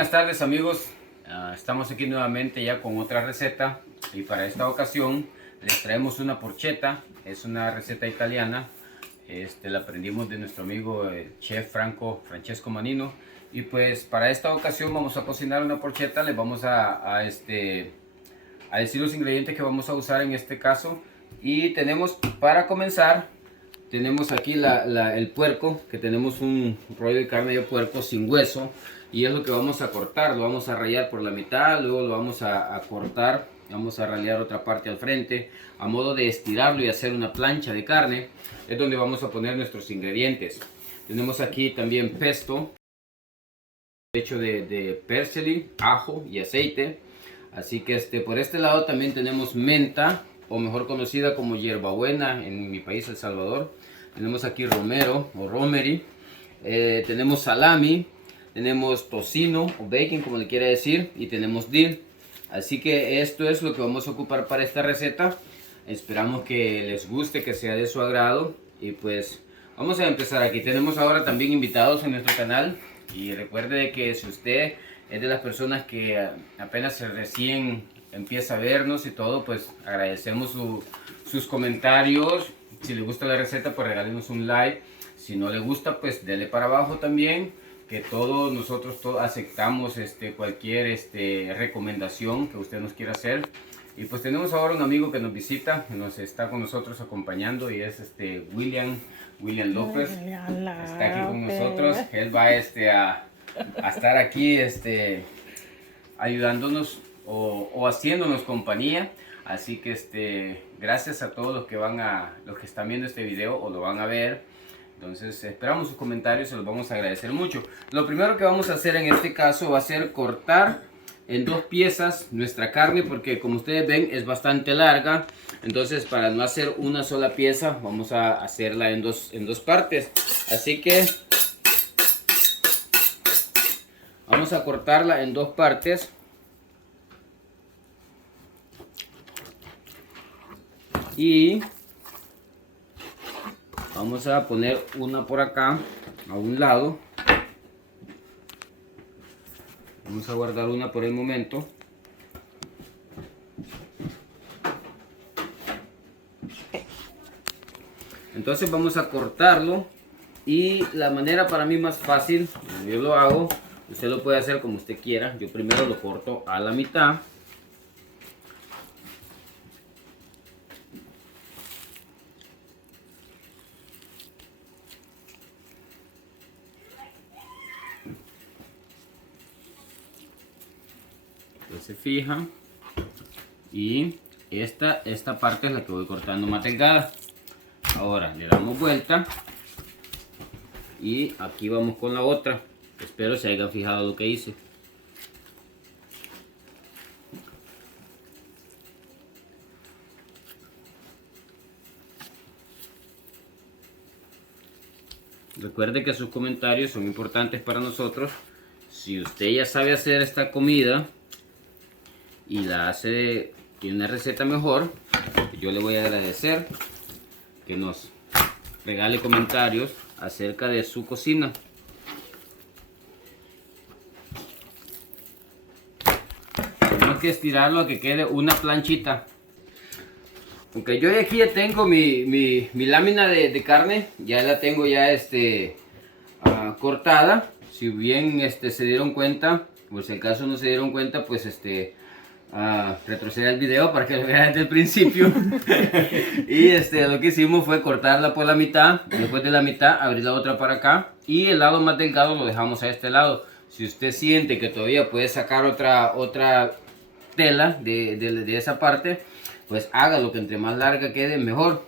Buenas tardes amigos, estamos aquí nuevamente ya con otra receta y para esta ocasión les traemos una porchetta. Es una receta italiana, la aprendimos de nuestro amigo el chef Francesco Manino, y pues para esta ocasión vamos a cocinar una porchetta. Les vamos a decir los ingredientes que vamos a usar en este caso, y tenemos para comenzar, tenemos aquí el puerco, que tenemos un rollo de carne de puerco sin hueso, y es lo que vamos a cortar. Lo vamos a rayar por la mitad, luego lo vamos a cortar, vamos a rayar otra parte al frente, a modo de estirarlo y hacer una plancha de carne. Es donde vamos a poner nuestros ingredientes. Tenemos aquí también pesto, hecho de persil, ajo y aceite. Así que por este lado también tenemos menta, o mejor conocida como hierbabuena en mi país, El Salvador. Tenemos aquí romero o rosemary, tenemos salami, tenemos tocino o bacon, como le quiera decir, y tenemos dill. Así que esto es lo que vamos a ocupar para esta receta. Esperamos que les guste, que sea de su agrado, y pues vamos a empezar. Aquí tenemos ahora también invitados en nuestro canal, y recuerde que si usted es de las personas que apenas recién empieza a vernos y todo, pues agradecemos sus comentarios. Si le gusta la receta, pues regálenos un like. Si no le gusta, pues dele para abajo también, que todos nosotros aceptamos cualquier recomendación que usted nos quiera hacer. Y pues tenemos ahora un amigo que nos visita, que nos está con nosotros acompañando, y es William López. Está aquí con nosotros. Él va a estar aquí ayudándonos o haciéndonos compañía. Así que gracias a todos los que están viendo este video o lo van a ver. Entonces esperamos sus comentarios, se los vamos a agradecer mucho. Lo primero que vamos a hacer en este caso va a ser cortar en dos piezas nuestra carne, porque como ustedes ven es bastante larga. Entonces, para no hacer una sola pieza, vamos a hacerla en dos partes. Así que vamos a cortarla en dos partes. Y vamos a poner una por acá, a un lado. Vamos a guardar una por el momento. Entonces vamos a cortarlo. Y la manera para mí más fácil, yo lo hago, usted lo puede hacer como usted quiera. Yo primero lo corto a la mitad. Se fija, y esta parte es la que voy cortando más delgada. Ahora le damos vuelta y aquí vamos con la otra. Espero se hayan fijado lo que hice. Recuerde que sus comentarios son importantes para nosotros. Si usted ya sabe hacer esta comida y la hace, tiene una receta mejor, yo le voy a agradecer que nos regale comentarios acerca de su cocina. Tenemos que estirarlo a que quede una planchita. Aunque yo aquí ya tengo mi lámina de carne, ya la tengo ya cortada. Si bien se dieron cuenta, pues si acaso no se dieron cuenta, pues retroceder el video para que lo vean desde el principio. Y lo que hicimos fue cortarla por la mitad. Después de la mitad abrir la otra para acá, y el lado más delgado lo dejamos a este lado. Si usted siente que todavía puede sacar otra tela de esa parte, pues hágalo, que entre más larga quede mejor.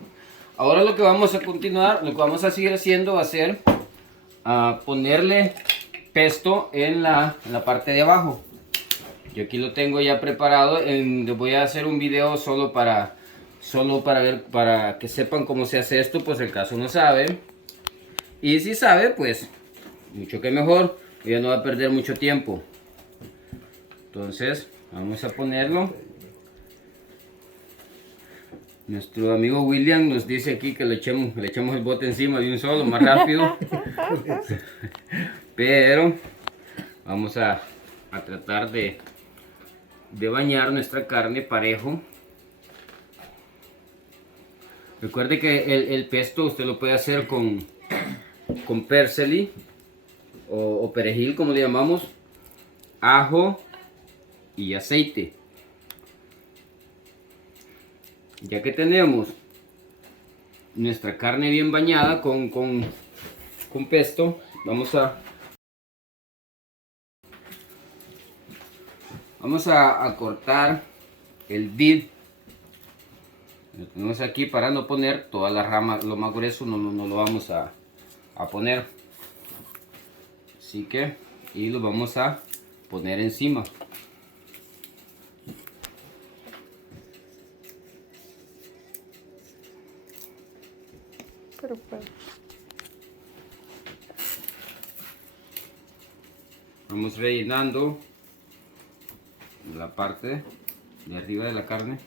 Ahora lo que vamos a continuar, lo que vamos a seguir haciendo va a ser ponerle pesto en la parte de abajo. Yo aquí lo tengo ya preparado. Voy a hacer un video solo para ver, para que sepan cómo se hace esto, pues el caso no sabe. Y si sabe, pues mucho que mejor, ya no va a perder mucho tiempo. Entonces vamos a ponerlo. Nuestro amigo William nos dice aquí que le echemos el bote encima de un solo, más rápido. Pero vamos a a tratar de bañar nuestra carne parejo. Recuerde que el pesto usted lo puede hacer con perceli o perejil, como le llamamos, ajo y aceite. Ya que tenemos nuestra carne bien bañada con pesto, vamos a cortar el dip. Lo tenemos aquí para no poner todas las ramas, lo más grueso no lo vamos a poner. Así que, y lo vamos a poner encima. Vamos rellenando la parte de arriba de la carne.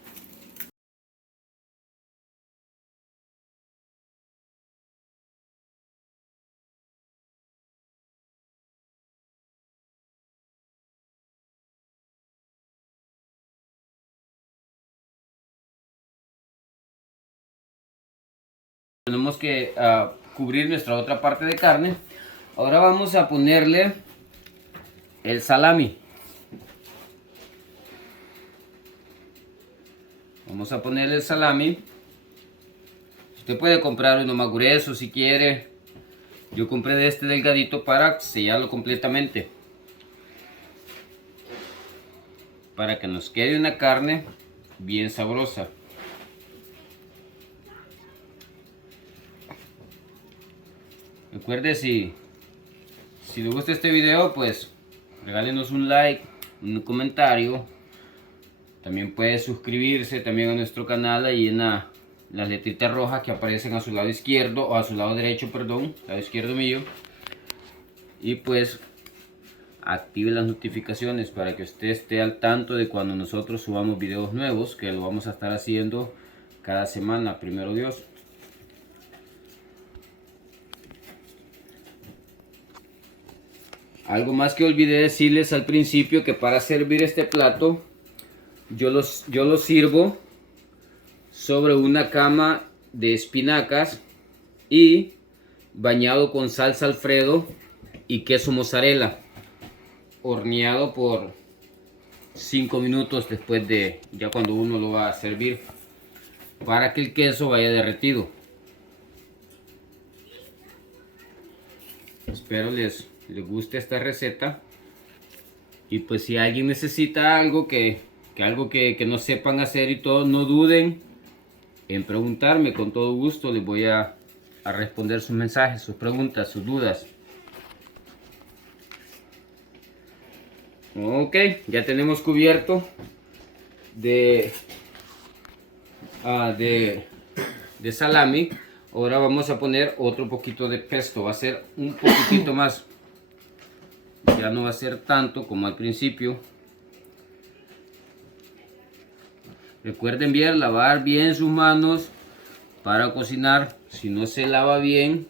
Tenemos que cubrir nuestra otra parte de carne. Ahora vamos a ponerle el salami. Vamos a ponerle el salami. Usted puede comprar uno más grueso si quiere. Yo compré de este delgadito para sellarlo completamente, para que nos quede una carne bien sabrosa. Recuerde, si le gusta este video, pues regálenos un like, un comentario. También puede suscribirse también a nuestro canal ahí en las letritas rojas que aparecen a su lado izquierdo, o a su lado derecho, perdón, lado izquierdo mío. Y pues active las notificaciones para que usted esté al tanto de cuando nosotros subamos videos nuevos, que lo vamos a estar haciendo cada semana, primero Dios. Algo más que olvidé decirles al principio, que para servir este plato yo lo sirvo sobre una cama de espinacas y bañado con salsa Alfredo y queso mozzarella, horneado por 5 minutos después de ya cuando uno lo va a servir, para que el queso vaya derretido. Espero les guste esta receta, y pues si alguien necesita algo que no sepan hacer y todo, no duden en preguntarme. Con todo gusto les voy a responder sus mensajes, sus preguntas, sus dudas. Ok, ya tenemos cubierto de salami. Ahora vamos a poner otro poquito de pesto, va a ser un poquitito más, ya no va a ser tanto como al principio. Recuerden bien lavar bien sus manos para cocinar. Si no se lava bien,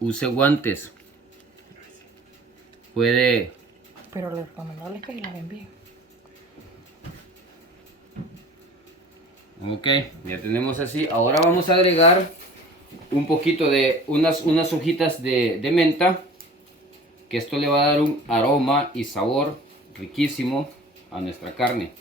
use guantes. Puede... Pero lo recomendable es que laven bien. Ok, ya tenemos así. Ahora vamos a agregar un poquito de unas hojitas de menta, que esto le va a dar un aroma y sabor riquísimo a nuestra carne.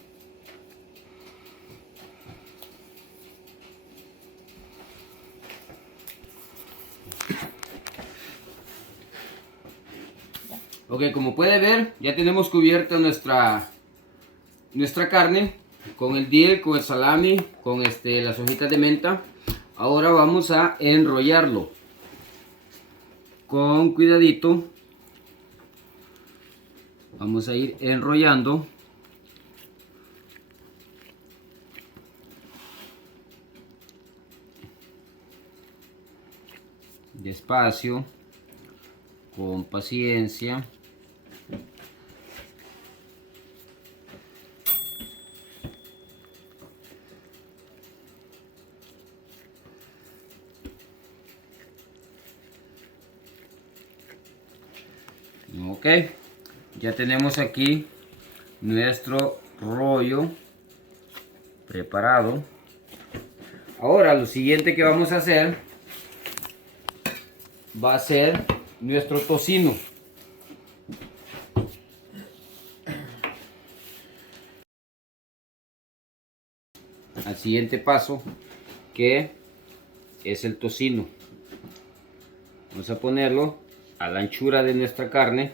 Ok, como puede ver, ya tenemos cubierta nuestra carne con el dill, con el salami, con las hojitas de menta. Ahora vamos a enrollarlo con cuidadito. Vamos a ir enrollando despacio, con paciencia. Ok, ya tenemos aquí nuestro rollo preparado. Ahora lo siguiente que vamos a hacer va a ser nuestro tocino. Al siguiente paso, que es el tocino. Vamos a ponerlo a la anchura de nuestra carne.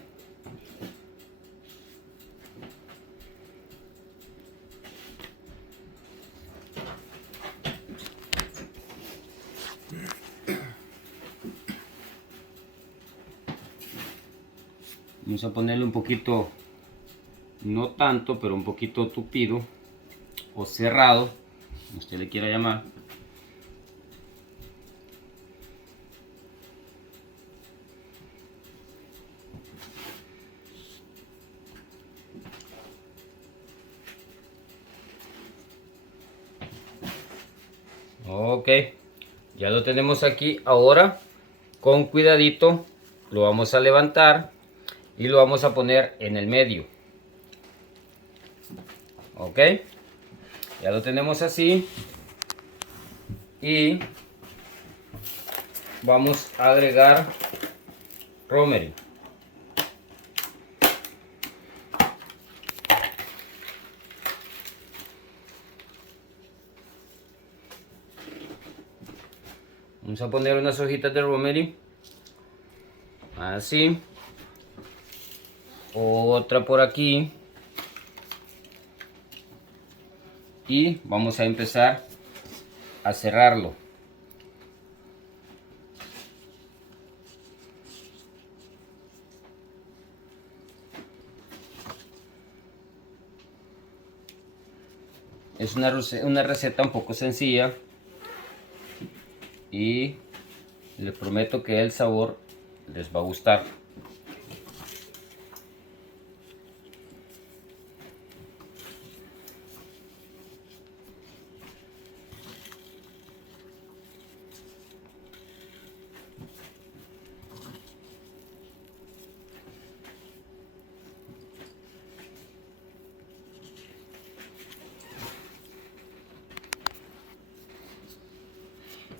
Vamos a ponerle un poquito, no tanto, pero un poquito tupido o cerrado, como usted le quiera llamar. Ok, ya lo tenemos aquí. Ahora, con cuidadito, lo vamos a levantar y lo vamos a poner en el medio. Ok, ya lo tenemos así. Y vamos a agregar rosemary. Vamos a poner unas hojitas de rosemary. Así. Otra por aquí. Y vamos a empezar a cerrarlo. Es una receta un poco sencilla y les prometo que el sabor les va a gustar.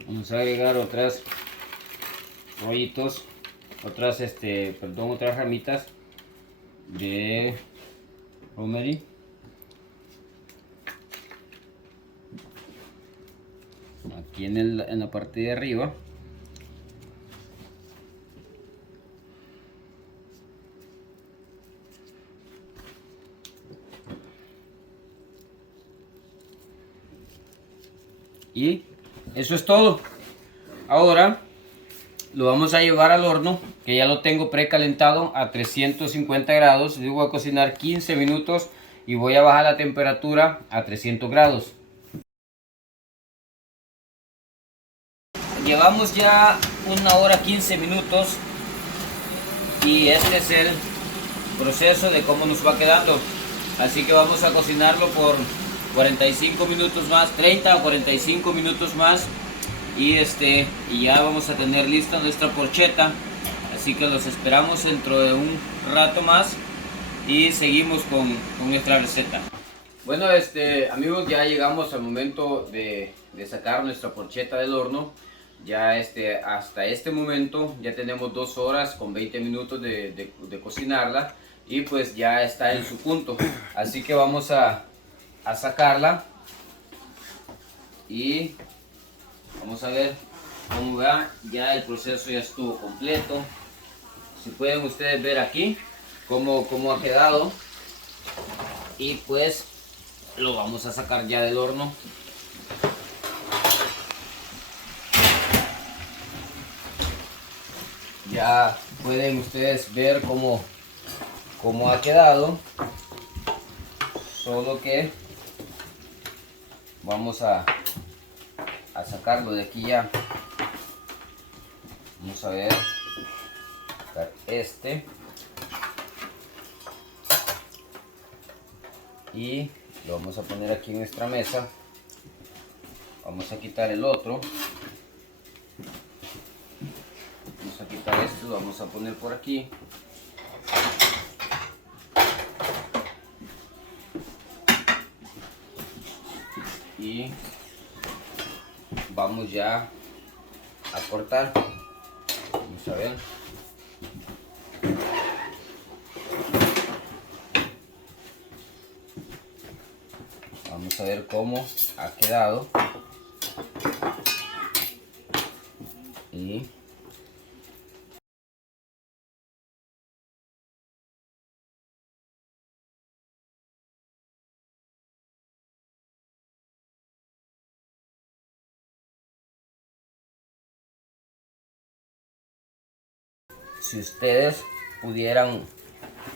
Vamos a agregar otras rollitos, otras ramitas de rosemary. Aquí en la parte de arriba. Y eso es todo. Ahora lo vamos a llevar al horno, que ya lo tengo precalentado a 350 grados. Yo voy a cocinar 15 minutos y voy a bajar la temperatura a 300 grados. Llevamos ya 1 hora 15 minutos y este es el proceso de cómo nos va quedando. Así que vamos a cocinarlo por 45 minutos más, 30 o 45 minutos más. Y ya vamos a tener lista nuestra porchetta. Así que los esperamos dentro de un rato más y seguimos con nuestra receta. Bueno, amigos, ya llegamos al momento de sacar nuestra porchetta del horno. Ya hasta este momento ya tenemos 2 horas con 20 minutos de cocinarla y pues ya está en su punto. Así que vamos a sacarla y vamos a ver cómo va. Ya el proceso ya estuvo completo. Si pueden ustedes ver aquí cómo ha quedado. Y pues lo vamos a sacar ya del horno. Ya pueden ustedes ver cómo ha quedado. Solo que vamos a sacarlo de aquí ya. Vamos a ver, sacar y lo vamos a poner aquí en nuestra mesa. Vamos a quitar el otro. Vamos a quitar esto, lo vamos a poner por aquí. y vamos ya a cortar. Vamos a ver. Vamos a ver cómo ha quedado. Y si ustedes pudieran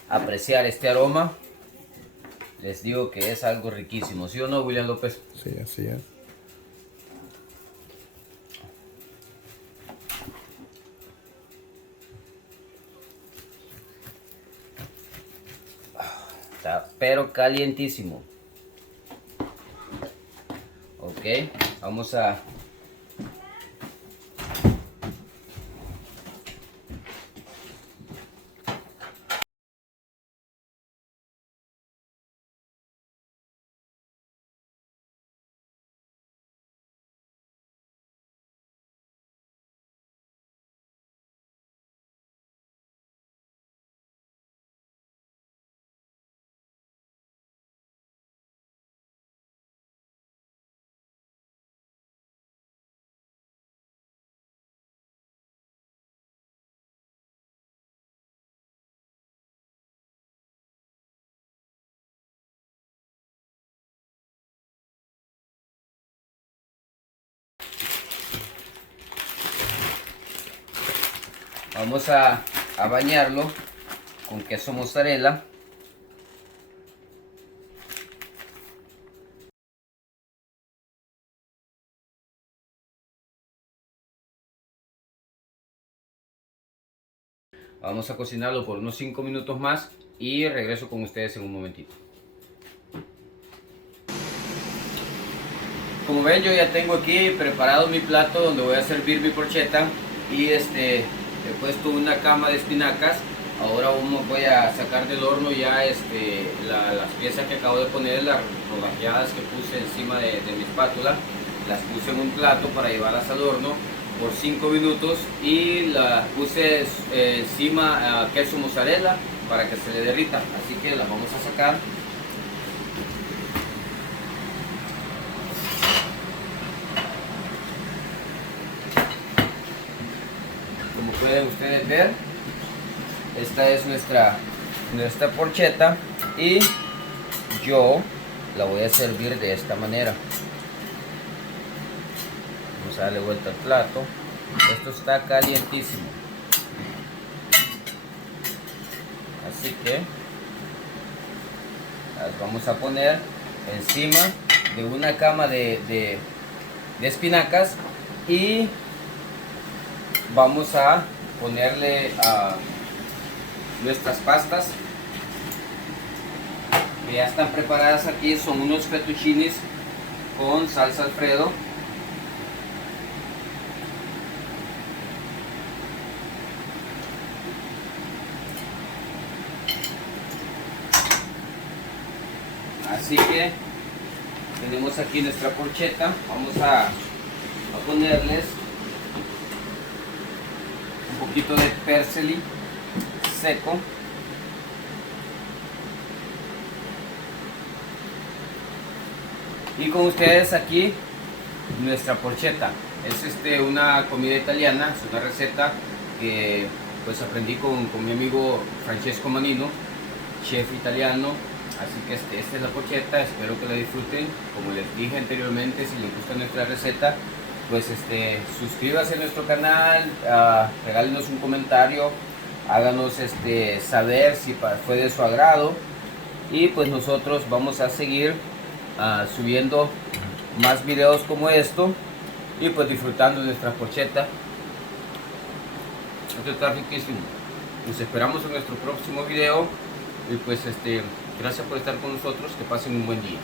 apreciar este aroma, les digo que es algo riquísimo. ¿Sí o no, William López? Sí, así es. Está pero calientísimo. Ok, vamos a... Vamos a bañarlo con queso mozzarella. Vamos a cocinarlo por unos 5 minutos más y regreso con ustedes en un momentito. Como ven, yo ya tengo aquí preparado mi plato donde voy a servir mi porchetta y he puesto una cama de espinacas. Ahora voy a sacar del horno ya las piezas que acabo de poner, las rodajeadas que puse encima de mi espátula. Las puse en un plato para llevarlas al horno por 5 minutos y las puse encima queso mozzarella para que se le derrita. Así que las vamos a sacar. Como pueden ustedes ver, esta es nuestra porchetta y yo la voy a servir de esta manera. Vamos a darle vuelta al plato. Esto está calientísimo, así que las vamos a poner encima de una cama de espinacas y vamos a ponerle nuestras pastas que ya están preparadas aquí. Son unos fettuccinis con salsa Alfredo. Así que tenemos aquí nuestra porchetta. Vamos a ponerles un poquito de persil seco. Y con ustedes aquí nuestra porchetta. Es una comida italiana, es una receta que pues aprendí con mi amigo Francesco Manino, chef italiano. Así que esta es la porchetta, espero que la disfruten. Como les dije anteriormente, si les gusta nuestra receta, pues suscríbase a nuestro canal, regálenos un comentario, háganos saber si fue de su agrado y pues nosotros vamos a seguir subiendo más videos como esto y pues disfrutando de nuestra porchetta. Esto está riquísimo. Nos esperamos en nuestro próximo video y pues gracias por estar con nosotros, que pasen un buen día.